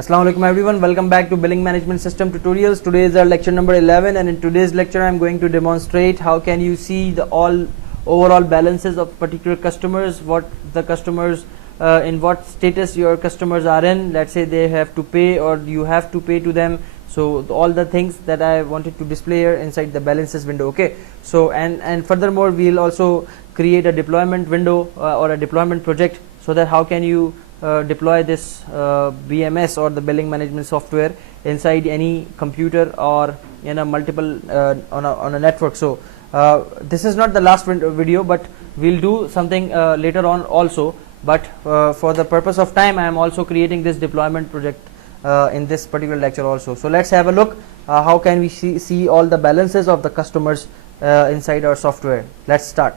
Assalamu alaikum everyone, welcome back to Billing Management System Tutorials. Today is our lecture number 11, and in today's lecture I am going to demonstrate how can you see the overall balances of particular customers, what the customers in what status your customers are in. Let's say they have to pay or you have to pay to them. So all the things that I wanted to display here inside the balances window. Okay, so and furthermore we'll also create a deployment window or a deployment project, so that how can you deploy this BMS or the billing management software inside any computer or in a multiple on a network. So this is not the last video, but we'll do something later on also, but for the purpose of time I am also creating this deployment project in this particular lecture also. So let's have a look how can we see all the balances of the customers inside our software. Let's start.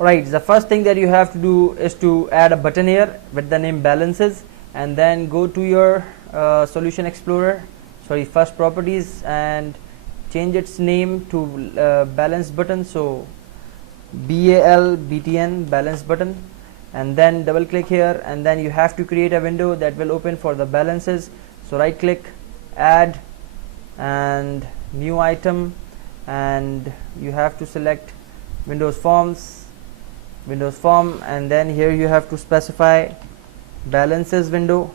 Alright, the first thing that you have to do is to add a button here with the name balances, and then go to your solution explorer, first properties, and change its name to balance button. So BALBTN, balance button, and then double click here, and then you have to create a window that will open for the balances. So right click, add, and new item, and you have to select Windows form, and then here you have to specify balances window,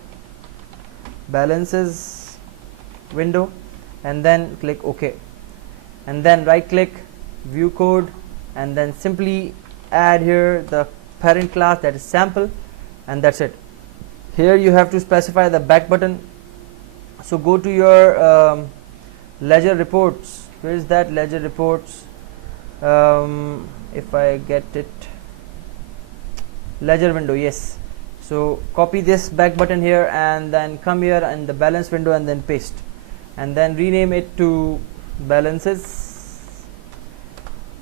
and then click OK, and then right click, view code, and then simply add here the parent class, that is sample, and that's it. Here you have to specify the back button. So go to your ledger reports. Where is that ledger reports? If I get it, ledger window, yes. So copy this back button here and then come here and the balance window and then paste, and then rename it to balances.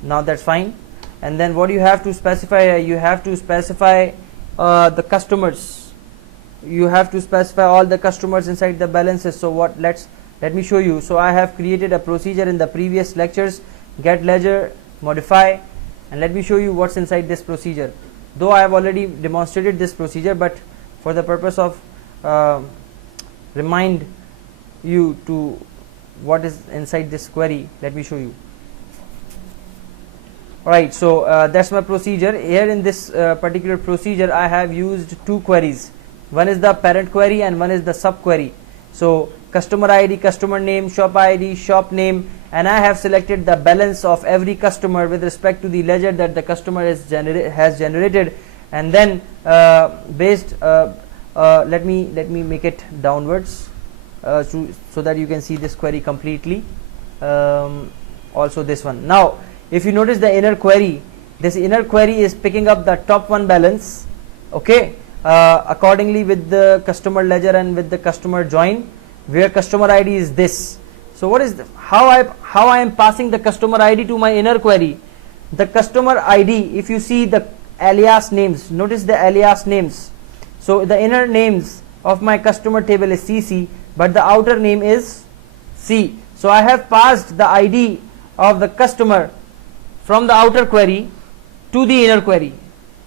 Now that's fine. And then what you have to specify, you have to specify the customers. You have to specify all the customers inside the balances. So let me show you. So I have created a procedure in the previous lectures, get ledger, modify, and let me show you what's inside this procedure. Though I have already demonstrated this procedure, but for the purpose of remind you to what is inside this query, let me show you. Alright, so that's my procedure. Here in this particular procedure I have used two queries. One is the parent query and one is the sub query. So customer ID, customer name, shop ID, shop name, and I have selected the balance of every customer with respect to the ledger that the customer has generated, and then let me make it downwards so that you can see this query completely. Also this one. Now if you notice the inner query, this inner query is picking up the top one balance, okay, accordingly with the customer ledger and with the customer join, where customer ID is this. So what is how I am passing the customer ID to my inner query? The customer ID, if you see the alias names, notice the alias names. So the inner names of my customer table is CC, but the outer name is C. So I have passed the ID of the customer from the outer query to the inner query.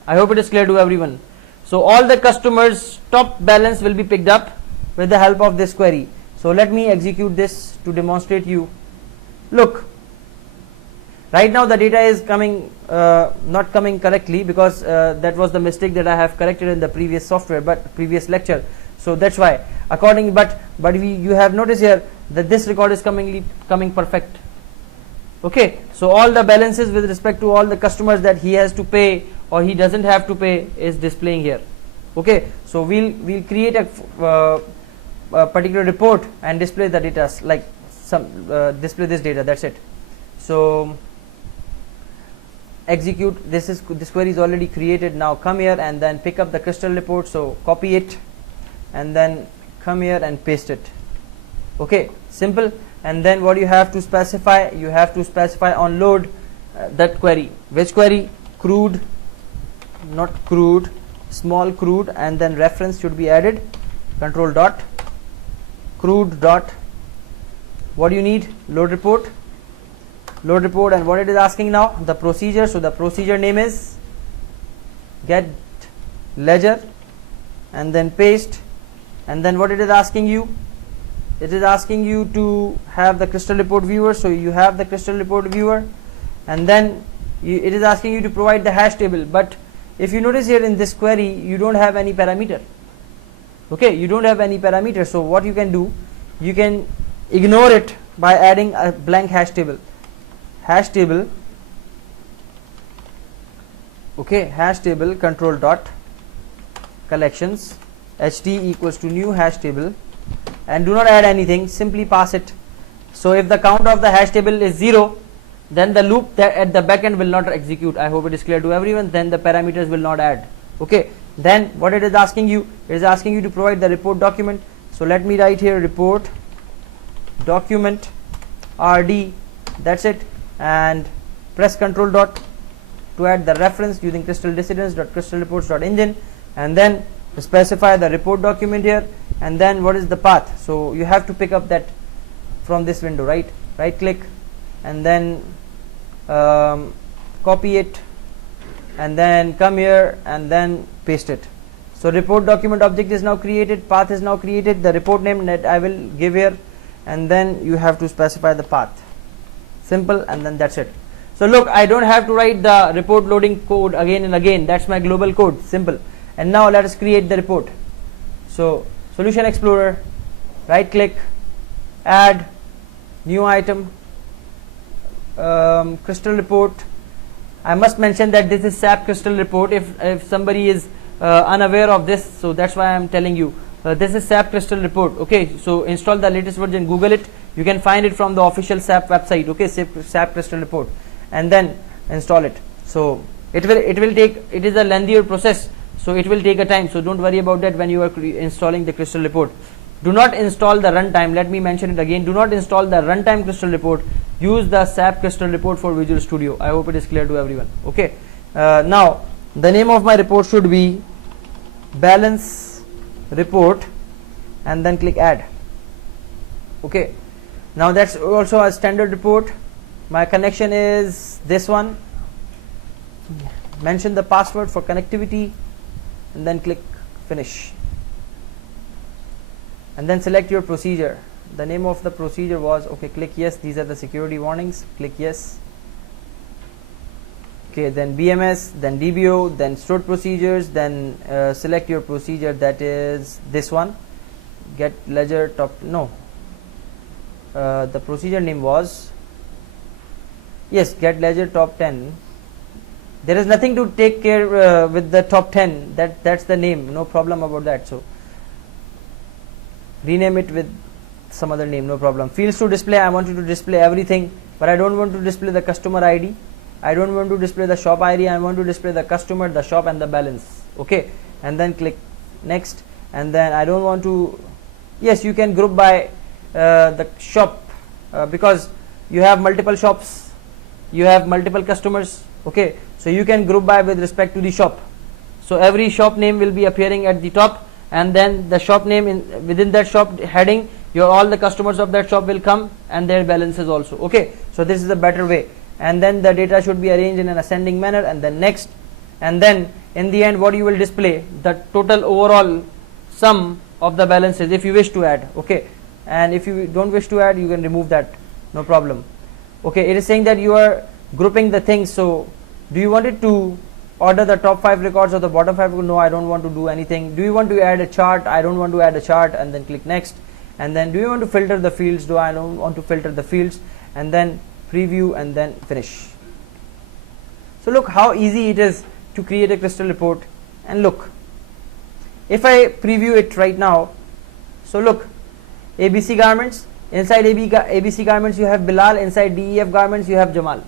I hope it is clear to everyone. So all the customers top balance will be picked up with the help of this query. So let me execute this to demonstrate you. Look, right now the data is coming not coming correctly, because that was the mistake that I have corrected in the previous software, but previous lecture. So that's why but you have noticed here that this record is coming perfect. Okay, so all the balances with respect to all the customers that he has to pay or he doesn't have to pay is displaying here. Okay, so we'll create a particular report and display the data, like display this data. That's it. So execute this query is already created. Now come here and then pick up the crystal report. So copy it and then come here and paste it. Okay, simple. And then what you have to specify, you have to specify on load that query. Which query? Crude, not crude, small crude, and then reference should be added. Control dot crude dot, what do you need? Load report, and what it is asking now? The procedure. So the procedure name is get ledger, and then paste, and then what it is asking you, it is asking you to have the crystal report viewer. So you have the crystal report viewer, and then it is asking you to provide the hash table. But if you notice here in this query, you don't have any parameter. Okay, you don't have any parameter. So what you can do, you can ignore it by adding a blank hash table. Hash table, okay, hash table control dot collections ht equals to new hash table, and do not add anything, simply pass it. So if the count of the hash table is 0, then the loop that at the back end will not execute. I hope it is clear to everyone. Then the parameters will not add. Okay, then what it is asking you, it is asking you to provide the report document. So let me write here report document rd, that's it, and press control dot to add the reference using crystal dissidence dot crystal reports dot engine, and then specify the report document here, and then what is the path. So you have to pick up that from this window, right click, and then copy it, and then come here and then paste it. So report document object is now created, path is now created, the report name that I will give here, and then you have to specify the path. Simple, and then that's it. So look, I don't have to write the report loading code again and again. That's my global code. Simple. And now let us create the report. So Solution Explorer, right click, add new item, crystal report. I must mention that this is SAP crystal report if somebody is unaware of this, so that's why I am telling you. This is SAP crystal report. Okay, so install the latest version, Google it, you can find it from the official SAP website. Okay, SAP crystal report, and then install it. So it will take, it is a lengthier process, so it will take a time, so don't worry about that when you are installing the crystal report. Do not install the runtime. Let me mention it again. Do not install the runtime crystal report. Use the SAP crystal report for Visual Studio. I hope it is clear to everyone. Okay. Now the name of my report should be balance report, and then click add. Okay. Now that's also a standard report. My connection is this one. Mention the password for connectivity, and then click finish. And then select your procedure. The name of the procedure was, okay, click yes, these are the security warnings, click yes. Okay, then BMS, then DBO, then stored procedures, then select your procedure, that is this one, get ledger top, no, the procedure name was, yes, get ledger top 10. There is nothing to take care with the top 10, that's the name, no problem about that. So rename it with some other name, no problem. Fields to display, I want you to display everything, but I don't want to display the customer ID, I don't want to display the shop ID, I want to display the customer, the shop, and the balance. Okay, and then click next, and then I don't want to, yes, you can group by the shop because you have multiple shops, you have multiple customers. Okay, so you can group by with respect to the shop. So every shop name will be appearing at the top, and then the shop name within that shop heading, all the customers of that shop will come, and their balances also. Okay, so this is a better way. And then the data should be arranged in an ascending manner, and then next, and then in the end what you will display, the total overall sum of the balances if you wish to add. Okay, and if you don't wish to add, you can remove that, no problem. Okay, it is saying that you are grouping the things. So do you want it to order the top 5 records or the bottom 5 records? No, I don't want to do anything. Do you want to add a chart? I don't want to add a chart, and then click next. And then do you want to filter the fields? I don't want to filter the fields, and then preview, and then finish. So look how easy it is to create a crystal report. And look, if I preview it right now, so look, ABC garments, inside ABC garments you have Bilal, inside DEF garments you have Jamal.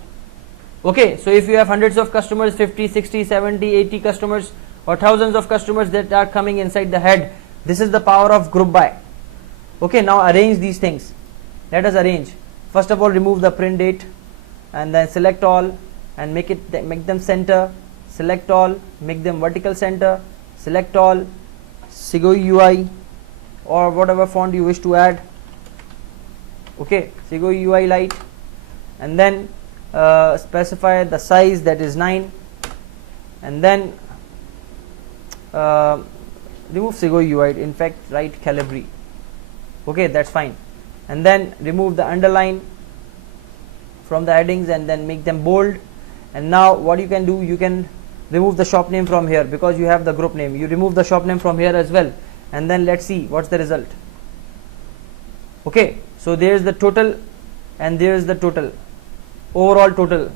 Okay, so if you have hundreds of customers, 50, 60, 70, 80 customers, or thousands of customers that are coming inside the head, this is the power of group by. Okay, now arrange these things. Let us arrange. First of all, remove the print date, and then select all and make them center. Select all, make them vertical center. Select all, Sigoi UI or whatever font you wish to add. Okay, Sigoi UI light, and then specify the size, that is 9, and then remove Segoyoid, in fact write Calibri. Okay, that's fine. And then remove the underline from the headings and then make them bold. And now what you can do, you can remove the shop name from here because you have the group name. You remove the shop name from here as well, and then let's see what's the result. Okay, so there is the total and there is the total, overall total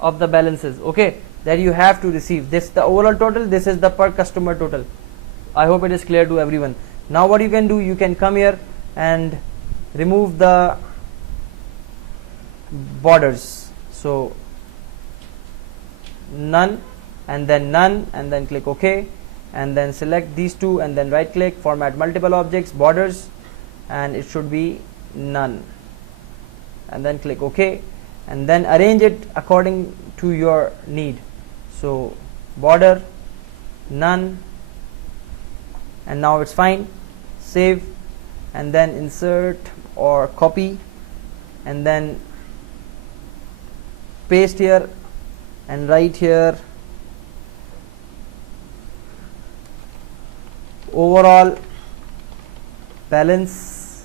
of the balances, okay, that you have to receive. This the overall total, this is the per customer total. I hope it is clear to everyone. Now what you can do, you can come here and remove the borders. So none, and then click OK, and then select these two and then right click, format multiple objects, borders, and it should be none, and then click OK, and then arrange it according to your need. So border, none, and now it's fine. Save, and then insert or copy, and then paste here and write here overall balance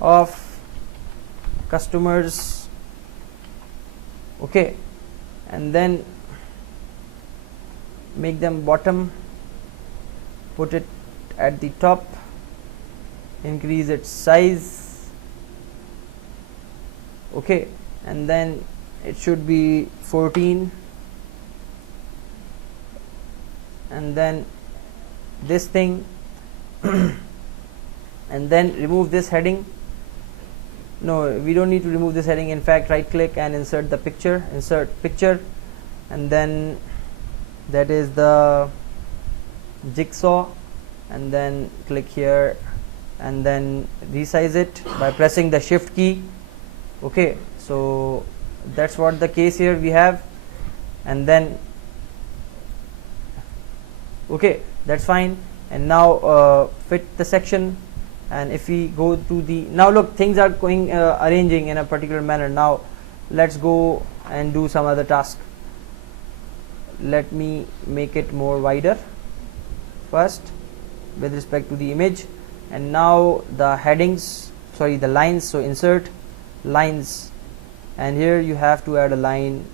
of customers, okay, and then make them bottom, put it at the top, increase its size, okay, and then it should be 14, and then this thing and then remove this heading. No, we don't need to remove this heading. In fact, right click and insert the picture, insert picture, and then that is the jigsaw, and then click here and then resize it by pressing the shift key. Okay, so that's what the case here we have, and then okay, that's fine. And now fit the section, and if we go to the, now look, things are going arranging in a particular manner. Now let's go and do some other task. Let me make it more wider first with respect to the image, and now the headings, sorry, the lines. So insert lines, and here you have to add a line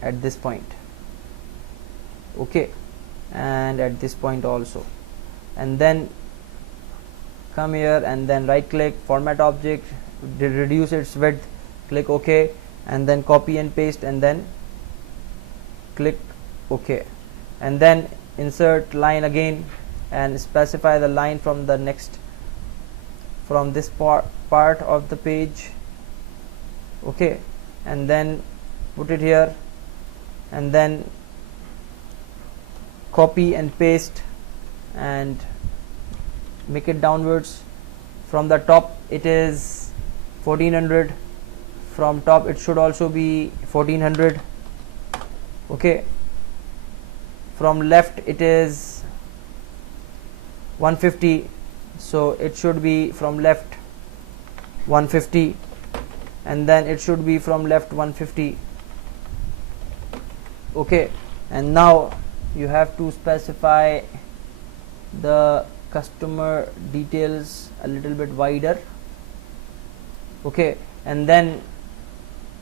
at this point, okay, and at this point also, and then come here and then right click, format object, reduce its width, click OK, and then copy and paste, and then click OK, and then insert line again and specify the line from the next, from this part of the page, okay, and then put it here, and then copy and paste and make it downwards. From the top it is 1400, from top it should also be 1400, okay, from left it is 150, so it should be from left 150, and then it should be from left 150, okay, and now you have to specify the customer details a little bit wider, okay, and then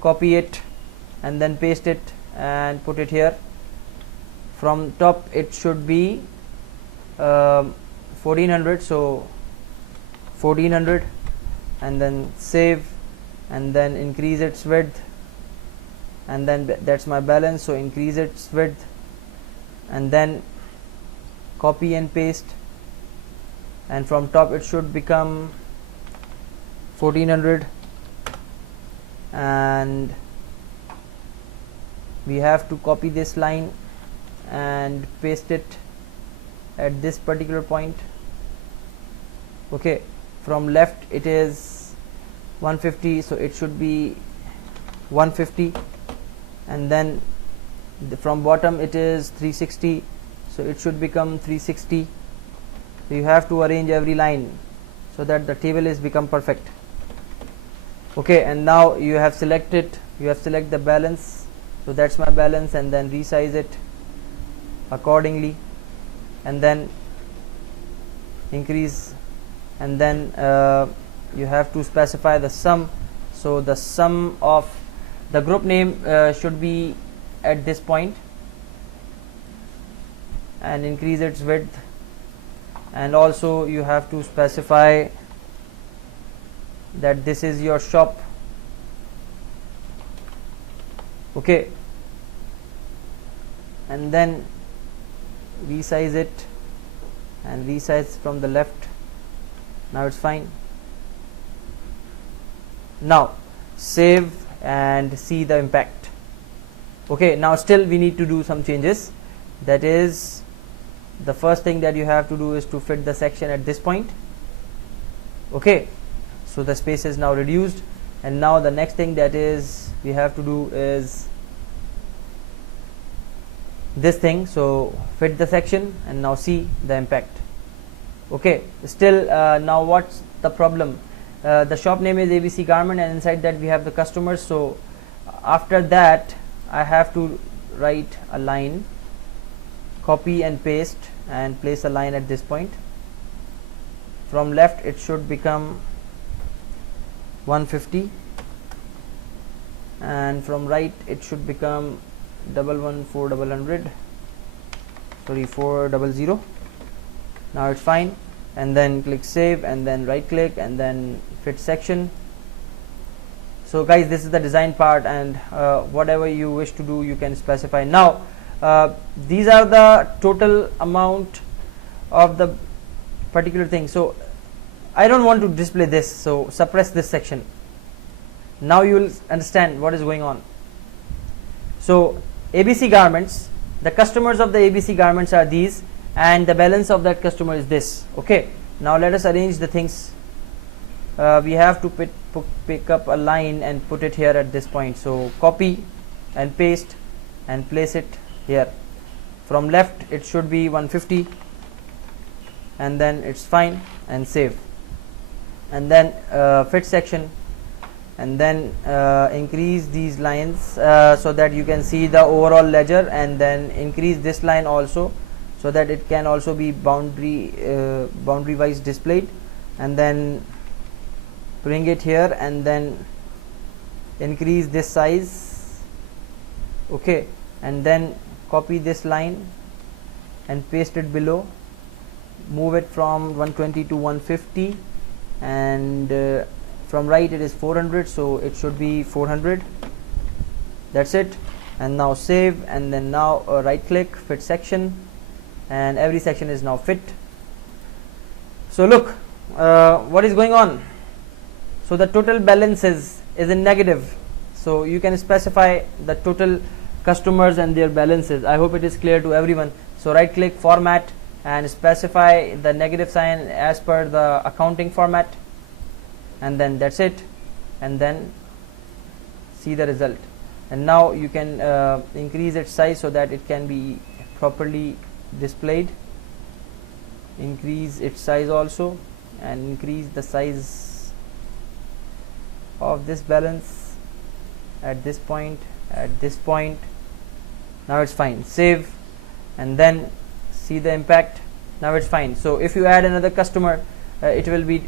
copy it and then paste it and put it here. From top it should be 1400, so 1400, and then save, and then increase its width, and then that's my balance, so increase its width, and then copy and paste, and from top it should become 1400, and we have to copy this line and paste it at this particular point, okay, from left it is 150, so it should be 150, and then from bottom it is 360, so it should become 360. So you have to arrange every line so that the table is become perfect, okay, and now you have selected, you have select the balance, so that's my balance, and then resize it accordingly. and then increase, and then you have to specify the sum. So the sum of the group name should be at this point, and increase its width, and also you have to specify that this is your shop. Okay, and then resize it and resize from the left. Now it's fine. Now save and see the impact. Okay, now still we need to do some changes. That is, the first thing that you have to do is to fit the section at this point. Okay, so the space is now reduced, and now the next thing that is we have to do is this thing. So fit the section and now see the impact. Okay, still now what's the problem? The shop name is ABC Garment, and inside that we have the customers. So after that I have to write a line, copy and paste, and place a line at this point. From left it should become 150, and from right it should become 11400, sorry, 400. Now it's fine, and then click save, and then right click, and then fit section. So guys, this is the design part, and whatever you wish to do you can specify. Now these are the total amount of the particular thing. So I don't want to display this, so suppress this section. Now you will understand what is going on. So ABC Garments, the customers of the ABC Garments are these, and the balance of that customer is this. Okay, now let us arrange the things. We have to pick up a line and put it here at this point. So copy and paste and place it here. From left it should be 150, and then it's fine, and save, and then fit section, and then increase these lines so that you can see the overall ledger, and then increase this line also so that it can also be boundary wise displayed, and then bring it here, and then increase this size. Okay, and then copy this line and paste it below, move it from 120 to 150, and from right it is 400, so it should be 400. That's it. And now save, and then now right click, fit section, and every section is now fit. So look what is going on. So the total balance is in negative, so you can specify the total customers and their balances. I hope it is clear to everyone. So right click, format, and specify the negative sign as per the accounting format, and then that's it, and then see the result. And now you can increase its size so that it can be properly displayed. Increase its size also, and increase the size of this balance at this point, at this point. Now it's fine. Save, and then see the impact. Now it's fine. So if you add another customer, it will be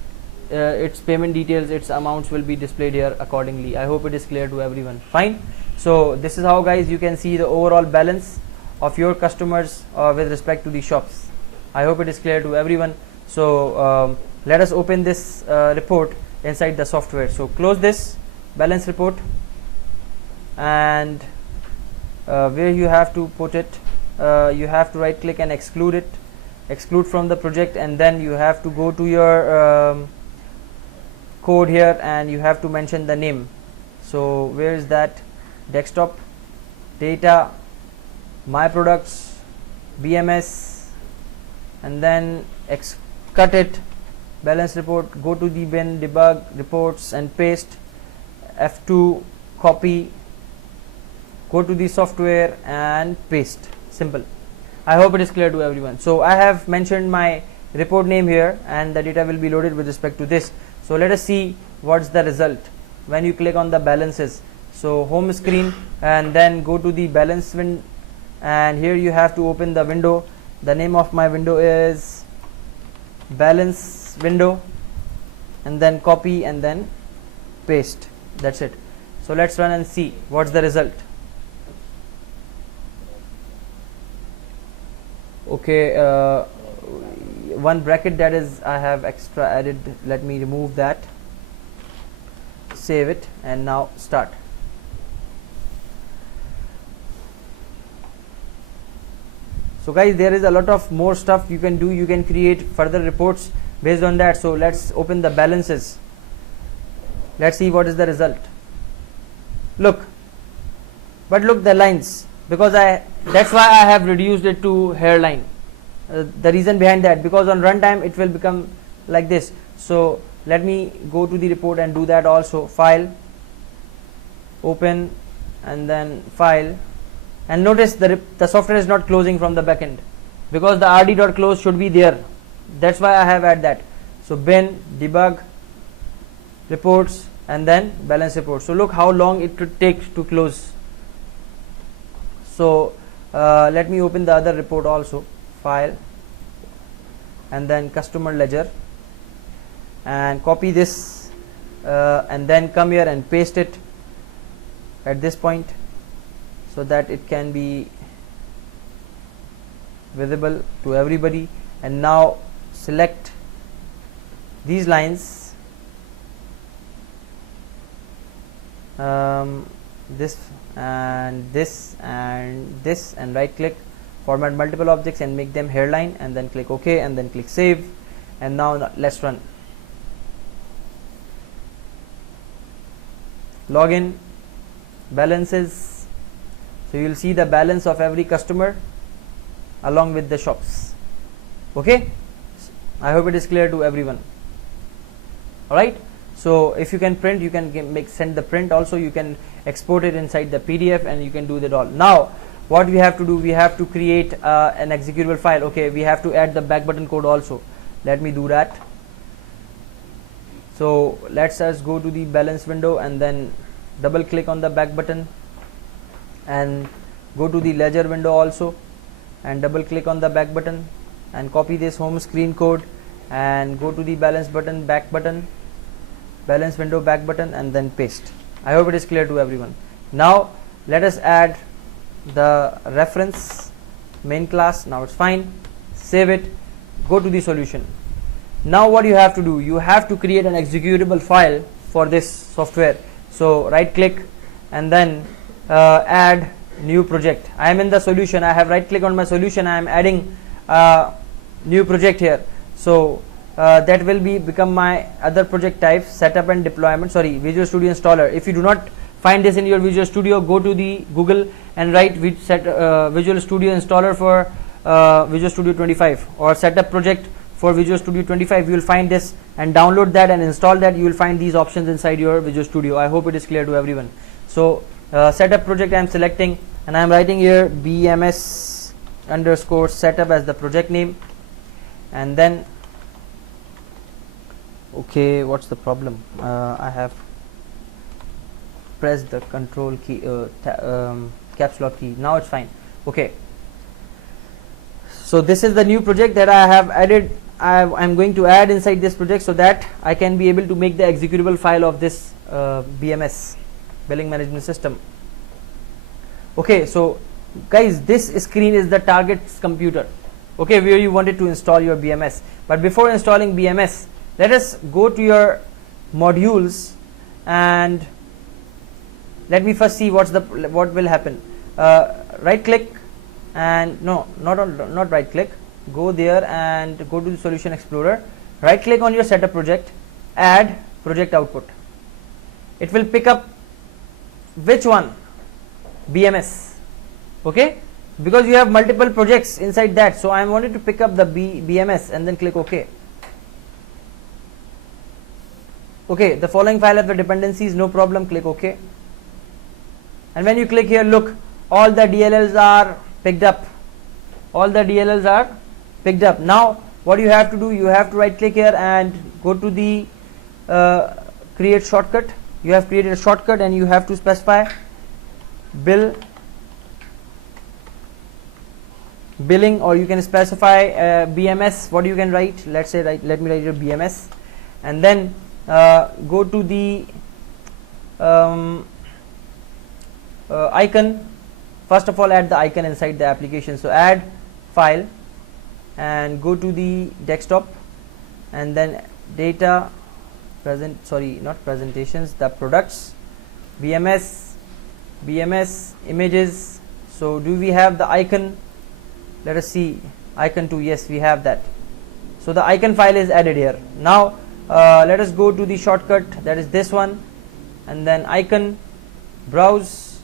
its payment details, its amounts will be displayed here accordingly. I hope it is clear to everyone. Fine. So this is how, guys, you can see the overall balance of your customers with respect to the shops. I hope it is clear to everyone. So let us open this report inside the software. So close this balance report, and where you have to put it, you have to right click and exclude it, exclude from the project, and then you have to go to your code here, and you have to mention the name. So where is that? Desktop, data, my products, BMS, and then cut it, balance report, go to the bin, debug, reports, and paste, F2, copy, go to the software and paste. Simple. I hope it is clear to everyone. So I have mentioned my report name here, and the data will be loaded with respect to this. So let us see what's the result when you click on the balances. So home screen, and then go to the balance window, and here you have to open the window the name of my window is balance window, and then copy and then paste. That's it. So let's run and see what's the result. Okay, one bracket that is I have extra added, let me remove that, save it, and now start. So guys, there is a lot of more stuff you can do. You can create further reports based on that. So let's open the balances. Let's see what is the result. Look, but look the lines, because that's why I have reduced it to hairline. The reason behind that, because on runtime it will become like this. So let me go to the report and do that also. File, open, and then file. And notice the software is not closing from the backend, because the rd.close should be there. That's why I have added that. So bin, debug, reports, and then balance report. So look how long it would take to close. So let me open the other report also. File, and then customer ledger, and copy this, and then come here and paste it at this point, so that it can be visible to everybody. And now select these lines, this and this and this, and right click, format multiple objects and make them hairline, and then click OK, and then click save. And now let's run. Login, balances. So you will see the balance of every customer along with the shops. Okay, I hope it is clear to everyone. Alright, so if you can print, you can send the print also. You can export it inside the PDF, and you can do that all. Now what we have to do, we have to create an executable file. Okay, we have to add the back button code also. Let me do that. So let's just go to the balance window, and then double click on the back button, and go to the ledger window also, and double click on the back button, and copy this home screen code, and go to the balance button, back button, balance window, back button, and then paste. I hope it is clear to everyone. Now let us add the reference main class. Now it's fine. Save it, go to the solution. Now what you have to do, you have to create an executable file for this software. So right click, and then add new project. I am in the solution. I have right click on my solution. I am adding new project here. So that will become my other project type, setup and deployment, Visual Studio installer. If you do not find this in your Visual Studio, go to the Google and write Visual Studio installer for Visual Studio 25, or setup project for Visual Studio 25. You will find this, and download that and install that. You will find these options inside your Visual Studio. I hope it is clear to everyone. So setup project I am selecting, and I am writing here BMS underscore setup as the project name. And then okay, what's the problem? I have pressed the control key, caps lock key. Now it's fine. Okay, so this is the new project that I have added. I'm going to add inside this project, so that I can be able to make the executable file of this BMS, billing management system. Okay, so guys, this screen is the target's computer, okay, where you wanted to install your BMS. But before installing BMS, let us go to your modules, and let me first see what will happen. Right click, and not right click, go there and go to the Solution Explorer, right click on your setup project, add project output. It will pick up which one? BMS. Okay, because you have multiple projects inside that, so I wanted to pick up the BMS, and then click OK. Okay, the following file have the dependencies, no problem, click OK. And when you click here, look, all the DLLs are picked up. All the DLLs are picked up. Now what you have to do, you have to right click here and go to the create shortcut. You have created a shortcut, and you have to specify bill billing, or you can specify BMS. What you can write, let's say let me write your BMS, and then go to the icon. First of all, add the icon inside the application. So add file and go to the desktop, and then data not presentations, the products, BMS images. So do we have the icon? Let us see, icon 2, yes, we have that. So the icon file is added here. Now let us go to the shortcut, that is this one, and then icon, browse,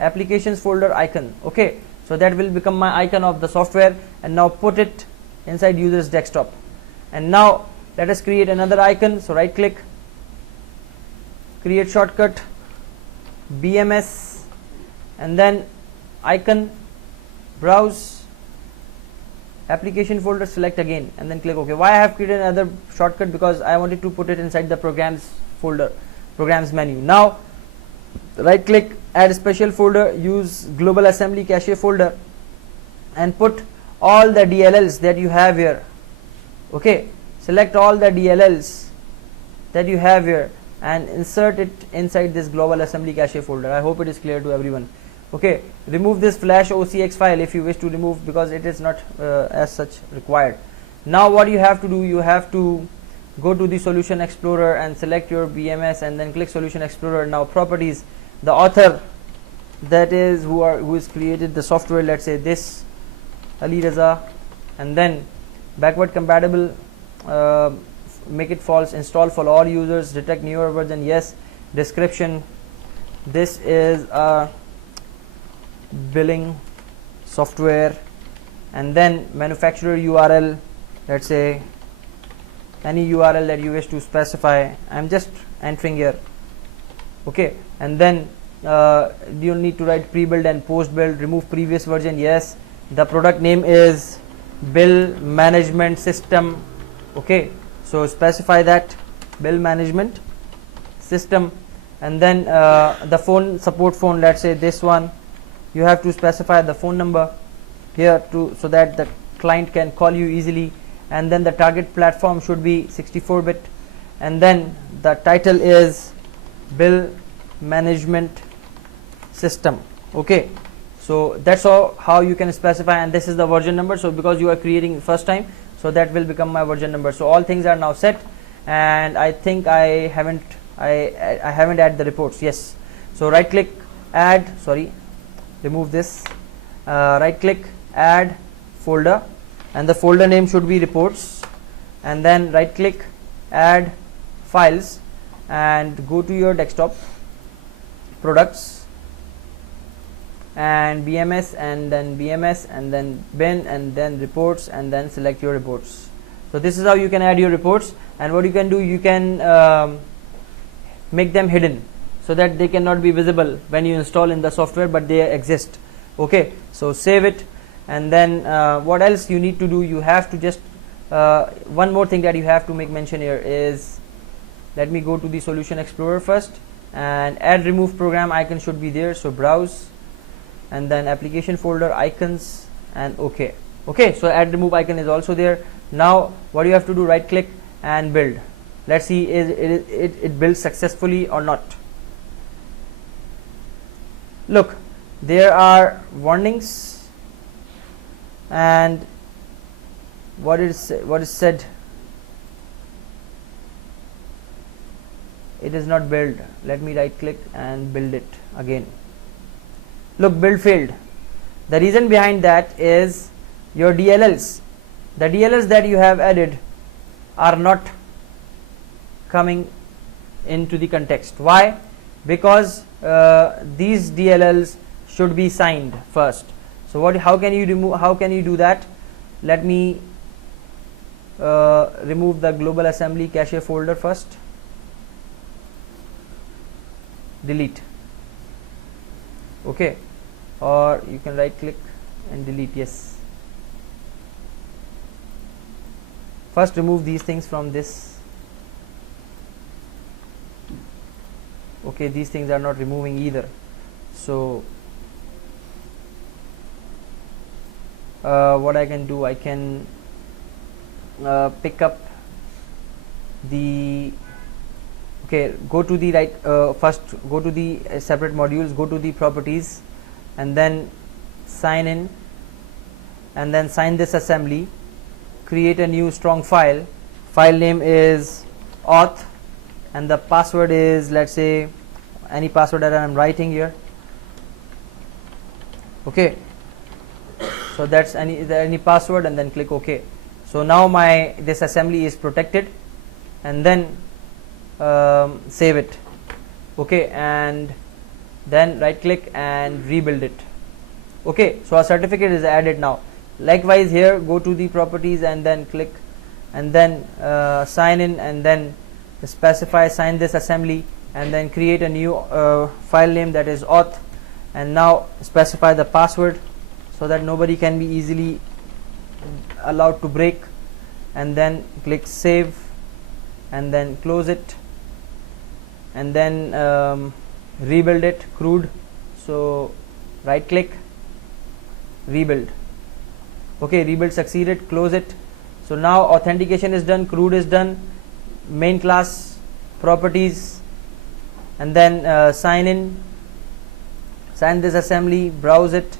applications folder, icon. Okay, so that will become my icon of the software, and now put it inside user's desktop. And now let us create another icon. So right click, create shortcut, BMS, and then icon, browse, application folder, select again, and then click OK. Why I have created another shortcut? Because I wanted to put it inside the programs folder, programs menu. Now right click, add a special folder, use global assembly cache folder, and put all the DLLs that you have here. Okay, select all the DLLs that you have here and insert it inside this global assembly cache folder. I hope it is clear to everyone. Okay, remove this flash OCX file if you wish to remove, because it is not as such required. Now what you have to do, you have to go to the Solution Explorer and select your BMS, and then click Solution Explorer. Now properties, the author, that is who is created the software, let's say this Ali Raza, and then backward compatible, make it false, install for all users, detect newer version, yes. Description, this is a billing software, and then manufacturer URL, let's say any URL that you wish to specify. I'm just entering here. Okay, and then you need to write pre-build and post-build, remove previous version, yes. The product name is bill management system. Okay, so specify that, bill management system, and then the phone, support phone, let's say this one. You have to specify the phone number here to, so that the client can call you easily, and then the target platform should be 64-bit, and then the title is bill management system. Okay, so that's all how you can specify, and this is the version number. So because you are creating first time, so that will become my version number. So all things are now set, and I think I haven't added the reports. Yes, so right click, add, remove this, right click, add folder, and the folder name should be reports, and then right click, add files, and go to your desktop, products, and BMS, and then BMS, and then bin, and then reports, and then select your reports. So this is how you can add your reports, and what you can do, you can make them hidden so that they cannot be visible when you install in the software, but they exist. Okay, so save it, and then what else you need to do, you have to just one more thing that you have to make mention here is, let me go to the Solution Explorer first, and add remove program icon should be there. So browse, and then application folder, icons, and okay. Okay, so add remove icon is also there. Now what you have to do, right click and build. Let's see is it builds successfully or not. Look, there are warnings, and what is said, it is not built. Let me right click and build it again. Look, build failed. The reason behind that is your DLLs, the DLLs that you have added are not coming into the context. Why? Because these DLLs should be signed first. So how can you do that? Let me remove the global assembly cache folder first, delete. Okay, or you can right click and delete. Yes, first remove these things from this. Okay, these things are not removing either. So what I can do, I can pick up the go to the first go to the separate modules, go to the properties, and then sign in, and then sign this assembly, create a new strong file name is auth, and the password is, let's say, any password that I am writing here. Okay, so that's any password, and then click OK. So now this assembly is protected, and then save it. Okay, and then right click and rebuild it. Okay, so a certificate is added now. Likewise here, go to the properties and then click, and then sign in, and then specify sign this assembly, and then create a new file name, that is auth, and now specify the password so that nobody can be easily allowed to break, and then click save, and then close it, and then rebuild it, crude. So right click, rebuild. Okay, rebuild succeeded, close it. So now authentication is done, crude is done, main class, properties, and then sign in, sign this assembly, browse it,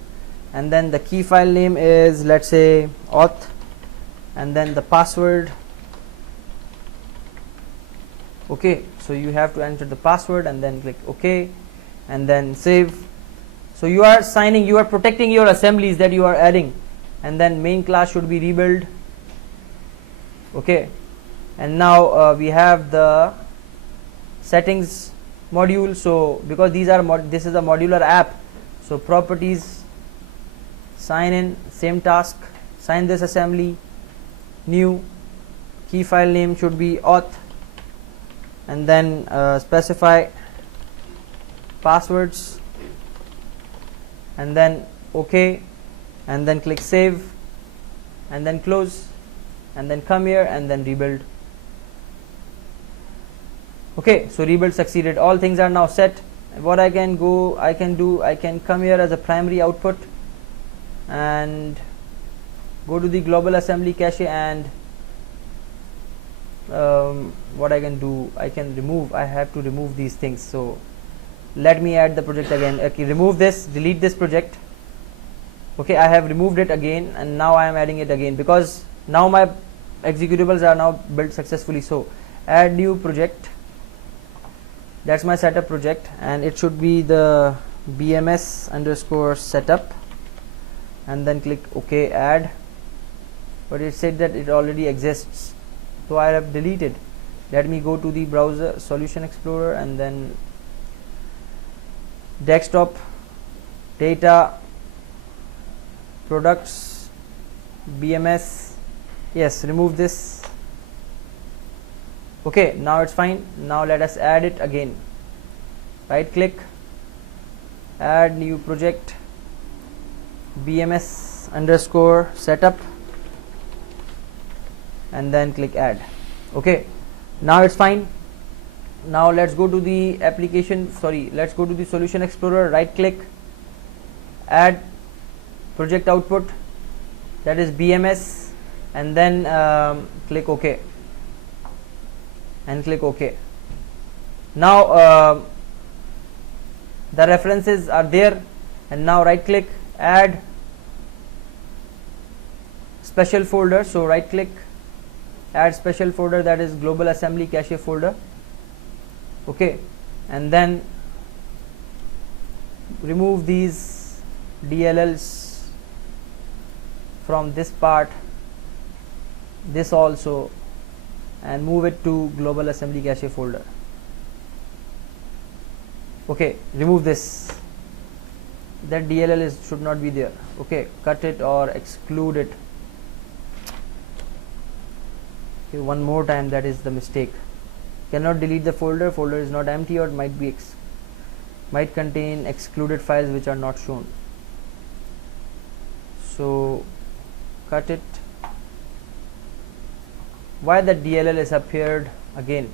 and then the key file name is, let's say, auth, and then the password. Okay, so you have to enter the password and then click OK, and then save. So you are signing, you are protecting your assemblies that you are adding, and then main class should be rebuild. Okay, and now we have the settings module. So because this is a modular app, so properties, sign in, same task, sign this assembly, new, key file name should be auth, and then specify passwords, and then OK, and then click save, and then close, and then come here and then rebuild. Okay, so rebuild succeeded, all things are now set. What I can come here as a primary output and go to the global assembly cache, and what I can do, I have to remove these things. So let me add the project again. Okay, remove this, delete this project. Okay, I have removed it again, and now I am adding it again because now my executables are now built successfully. So add new project, that's my setup project, and it should be the BMS underscore setup, and then click OK, add, but it said that it already exists, so I have deleted. Let me go to the browser solution explorer, and then desktop, data, products, BMS, yes, remove this. Okay, now it's fine. Now let us add it again. Right click, add new project, BMS underscore setup, and then click add. Okay, now it's fine. Now let's go to the let's go to the solution explorer, right click, add project output, that is BMS, and then click OK, and click OK. Now the references are there, and now right click, add special folder. So right click, add special folder, that is global assembly cache folder. Okay, and then remove these DLLs from this part, this also, and move it to global assembly cache folder. Okay, remove this, that DLL should not be there. Okay, cut it or exclude it. Okay, one more time, that is the mistake. Cannot delete the folder is not empty, or it might contain excluded files which are not shown. So cut it. Why the DLL is appeared again?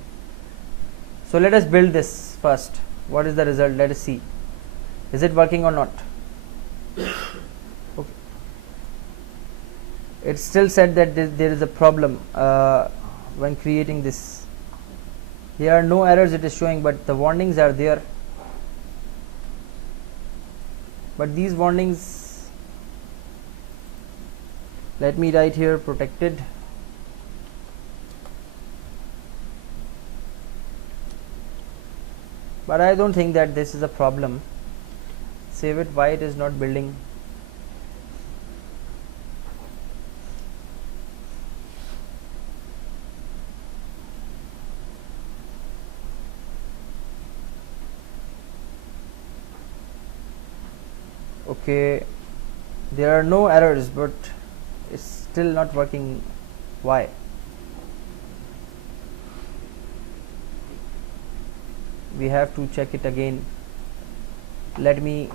So let us build this first. What is the result? Let us see. Is it working or not? Okay. it still said that there is a problem when creating this. There are no errors it is showing, but the warnings are there. But these warnings, let me write here protected. But I don't think that this is a problem. Save it. Why it is not building? Okay, there are no errors, but it's still not working. Why? We have to check it again. Let me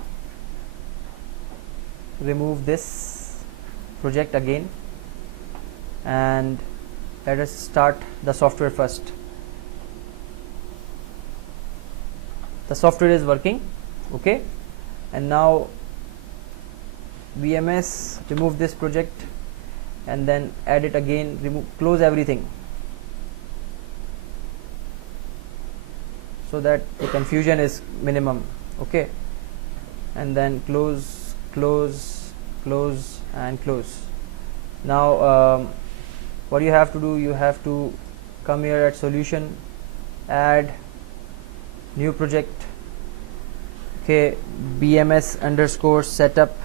remove this project again and let us start the software first. The software is working, okay, and now VMS, remove this project and then add it again, remove, close everything so that the confusion is minimum, okay, and then close, close, close and close. Now what you have to do, you have to come here at solution, add new project, okay, BMS underscore setup,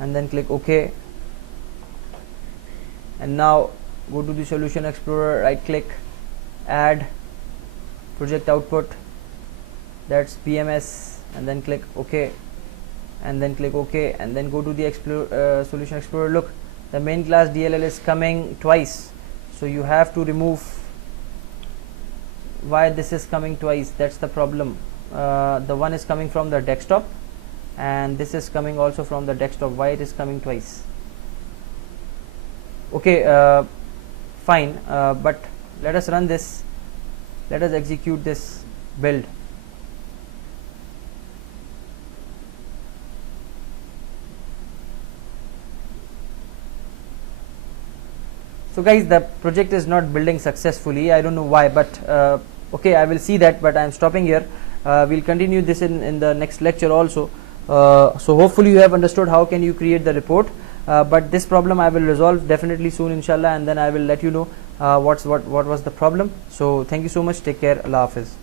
and then click OK. And now go to the solution explorer, right click, add project output, that's BMS, and then click OK, and then click OK, and then go to the solution explorer. Look, the main class DLL is coming twice, so you have to remove. Why this is coming twice? That's the problem. The one is coming from the desktop and this is coming also from the desktop. Why it is coming twice? Okay, fine, but let us run this. Let us execute this build. So guys, the project is not building successfully. I don't know why, but okay, I will see that, but I am stopping here. We'll continue this in the next lecture also. So hopefully you have understood how can you create the report, but this problem I will resolve definitely soon, inshallah, and then I will let you know what was the problem. So thank you so much. Take care. Allah Hafiz.